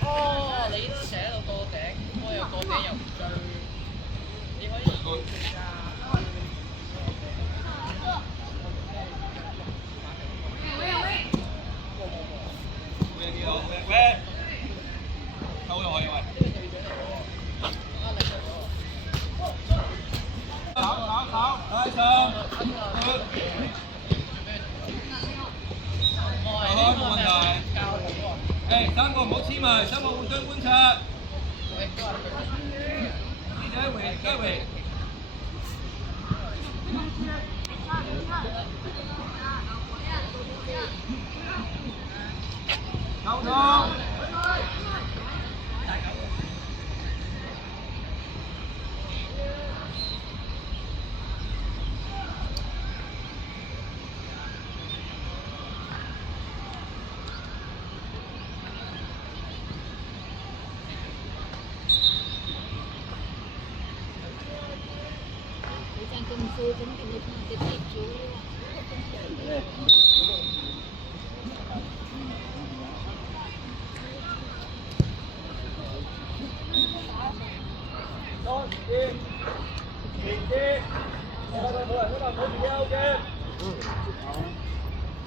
哦，你都寫到過頂，我又過頂又唔追，你可以㗎。三個唔好黐埋，三個互相觀察。師仔回，加回。溝通。công phu cũng được cái tiết chú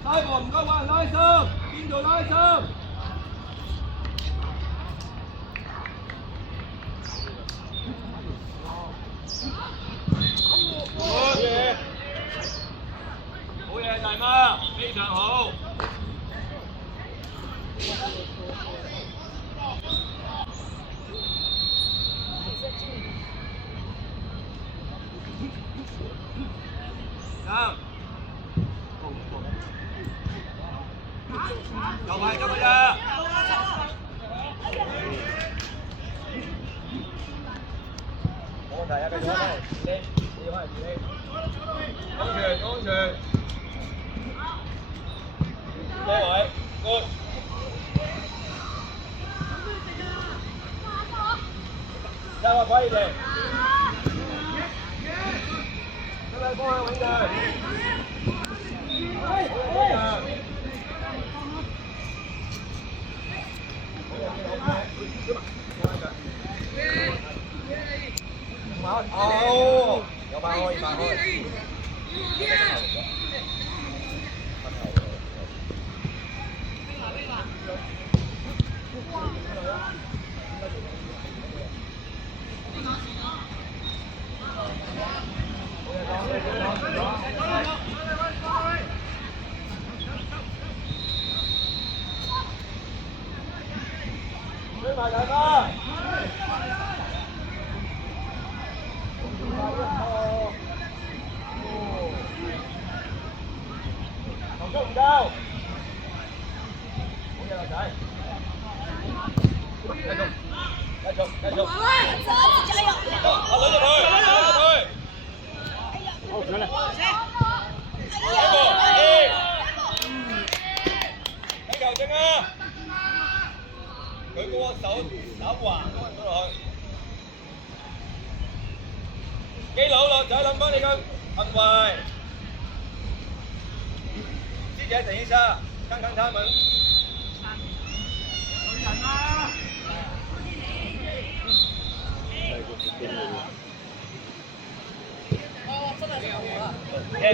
Lái bồm các bạn, lái sớm, tin đồ lái sớm. Hỗ trợ đại ma, phi thường hậu. Nào. Cầu bài cho bây giờ. Ôi thầy cái đó này, lên, đi qua lên. Con chuyền. Đây rồi, good. Ra qua quay đi. Cái này coi bây giờ. Ồ, cho bà ơi, bà ơi. Lên bài đại ba. Không có đâu. Bây giờ chạy. Đây chụp. Lấy rồi thôi, lấy rồi thôi. Ô, nữa này. Lấy cầu chân á.佢嗰個手打橫咁樣落去，基佬落仔諗翻你個行為，師姐等一下，看看他們。女人啊！哦，真係好啊！加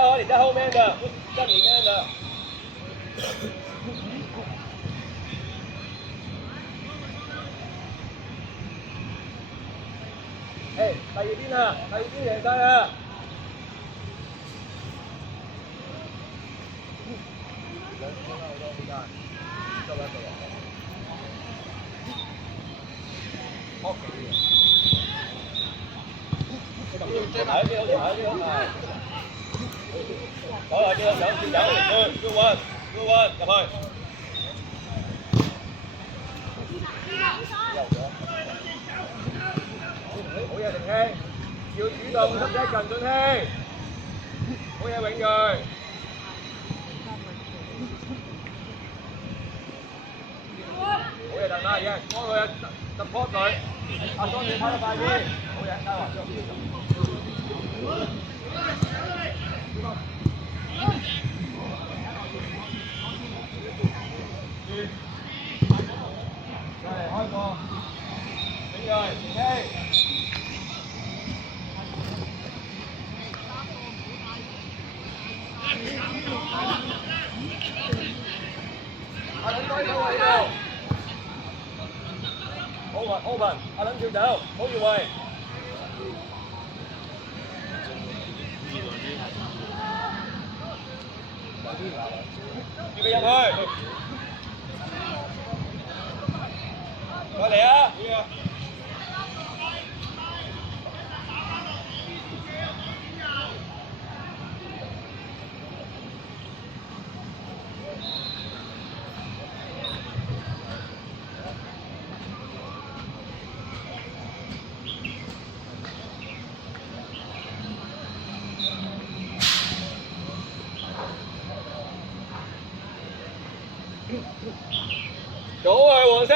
油！哦，你在后面的，在里面的。哎，第二邊啊，第二邊贏晒啦！喺邊度？喺邊度？係。好啦，叫佢走，叫運入去。好嘢，凌希，要主動出擊近進希。好嘢，永鋭。好嘢，鄧亞嘅，幫佢support佢。阿莊你跑得快啲。好嘢，加華。再嚟開波，永鋭，凌希。阿倫開走位度 ，open，阿倫跳走，好越位。預備入去，過嚟啊！早係黃色。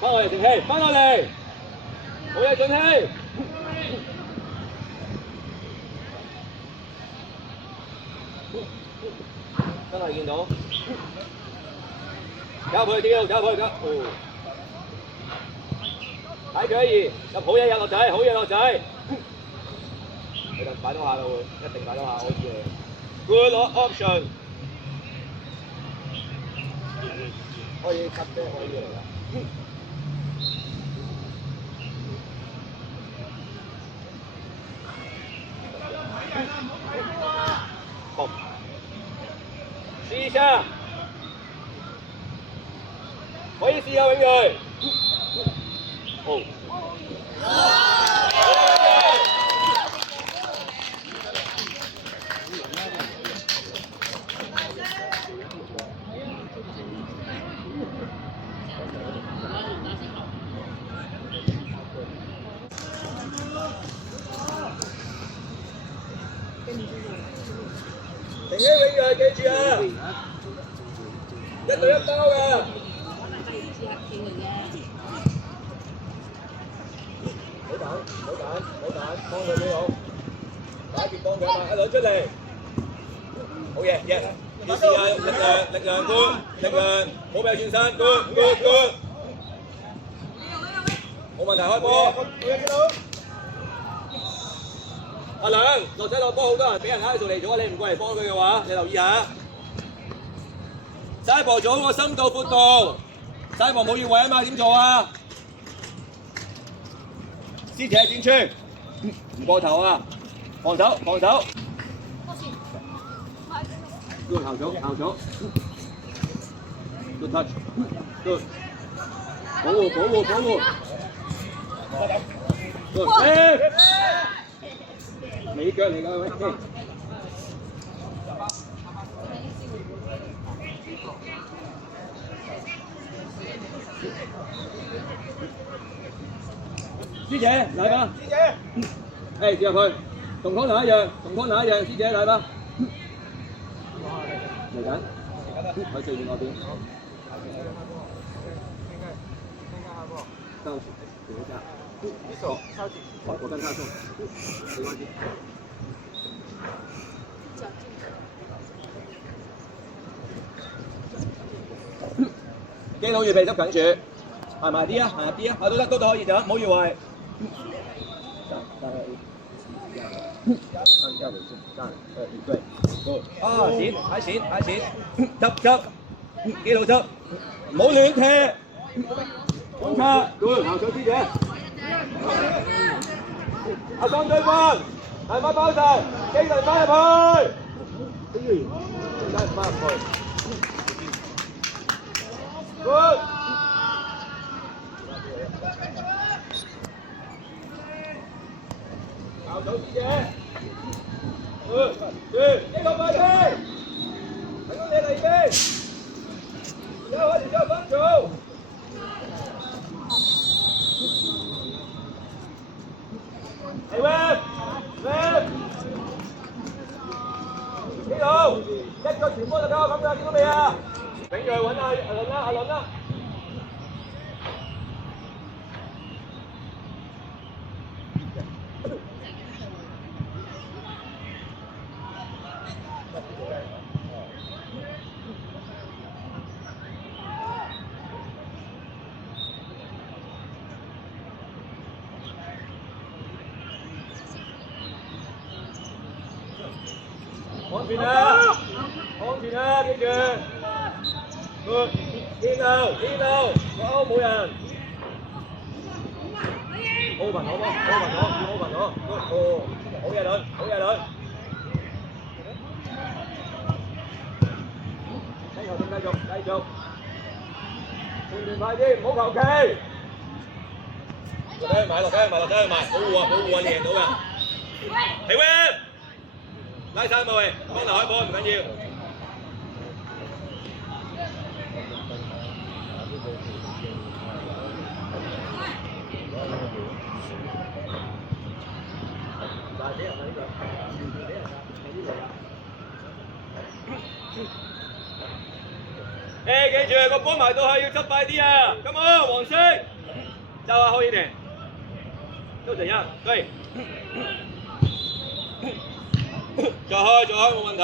翻落嚟，靜希，翻落嚟，好嘢，俊希。真係見到，走入去跳，走入去，哦，睇佢一二，入好嘢，入落仔，好嘢落仔。佢就擺多下啦喎，一定擺多下，好似係。Good option。可以 cut 嘅，可以嚟㗎。好。試下。可以試下永鋭。好。停起永鋭，記住啊！一對一包㗎。好彈，幫佢幾好，打劫幫佢嘛，一兩出嚟，好嘢，要試下力量 good， 力量，冇俾佢轉身 good， 冇問題開波。阿良，落仔落波好多人俾人拉到嚟咗，你唔過嚟幫佢嘅話，你留意下。西博做好個深度闊度，西博冇越位啊嘛，點做啊？師姐轉穿，唔過頭啊！防守。good 校組 good touch good 保護 good 美腳嚟㗎喂。師姐嚟吧。師姐。誒，跳入去，同康娜一樣，師姐嚟吧。嚟緊。喺最遠嗰邊。到，等一下。你手抄紧，我跟他说，没关系。基佬預備執緊住。行埋啲啊，行啲啊，都得都可以就，唔好以為。對，啊，閃，睇閃，睇閃，執，幾度執，唔好亂踢，觀察，對，行上啲嘢，阿當對方，係咪包曬？機神翻入去，翻入去，good。搞到啲嘢，呢個快啲，睇到你嚟邊，而家開始收分做。係喂，呢度一個傳波就夠咁啦，見到未啊？頂住揾阿倫啦，阿倫啦。安全啊！安全啊！記住。good， 邊度？好冇人。open 好冇 ？open 好，要 open 好。good， 哦，好嘢倫，好嘢倫。聽球點繼續。練快啲，唔好求其。落低去埋，保護啊！你贏到㗎。起 win。拉曬咪喂，幫頭開波唔緊要。記住個波埋到去要執快啲啊！咁啊，黃色，就下後一點，都怎樣？對。再開冇問題。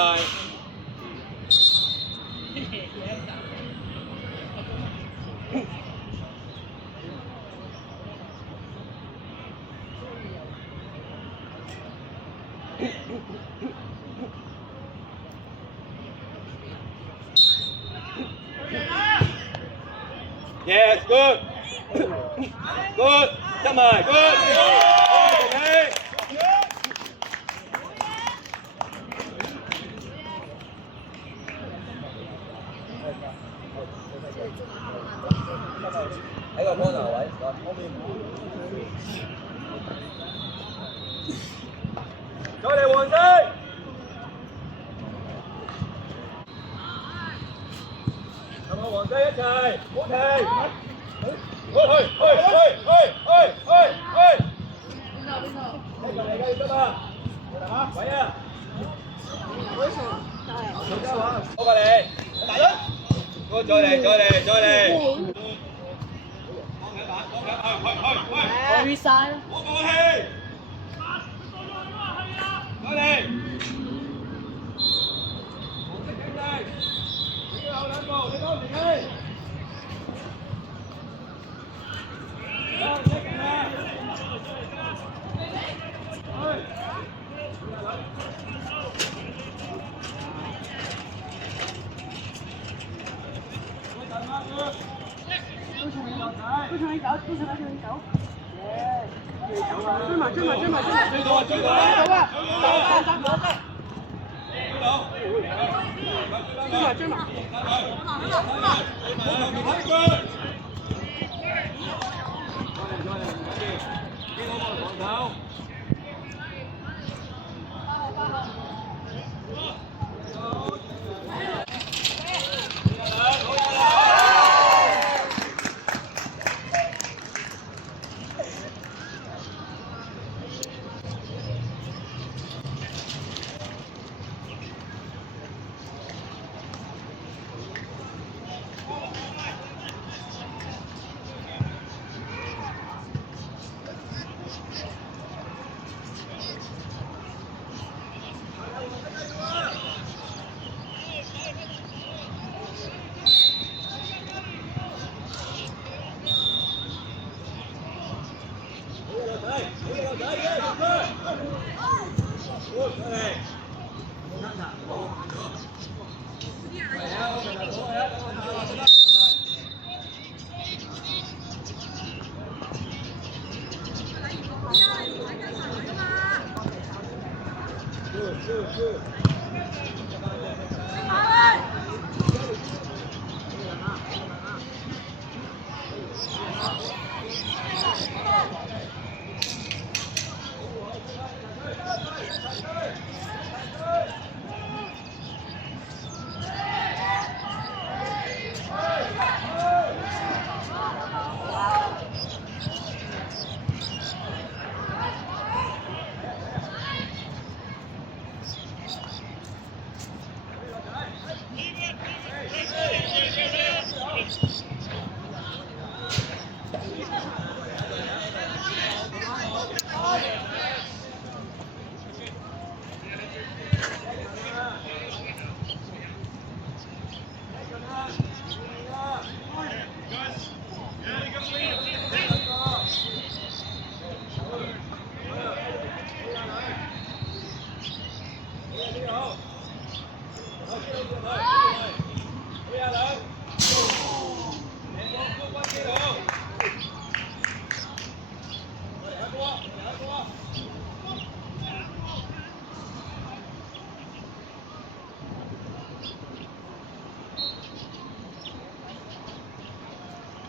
Yes, good. Good. 執埋 good. Okay. 喺個波頭位，再嚟黃色，同個黃色一齊，唔好停，呢個嚟㗎，要執啊，位啊，好過嚟，大佬，再嚟。去晒啦！我放棄，再嚟，紅色警戒，你要後兩步，你當前氣，一勁啊！都唱你走，追埋！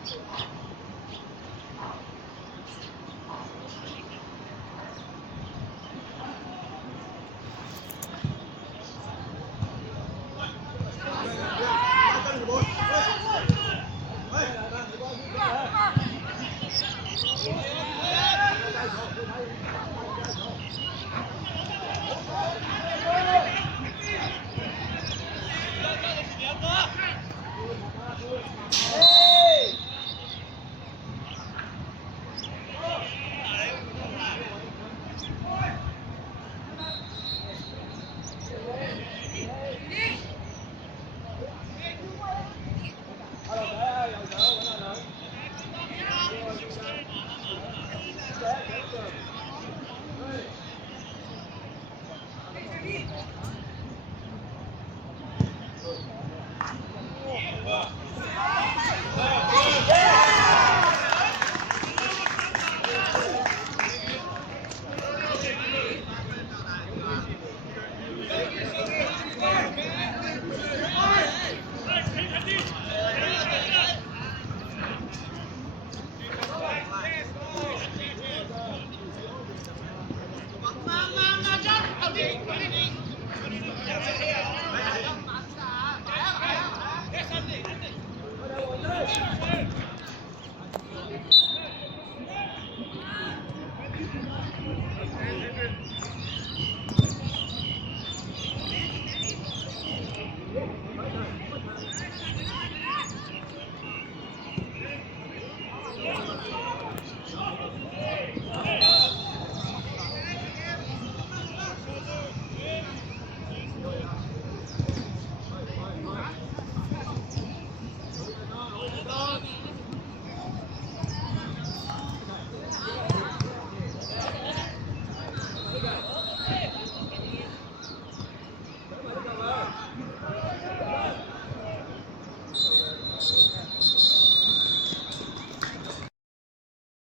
Hãy subscribe cho kênh Ghiền Mì Gõ để không bỏ lỡ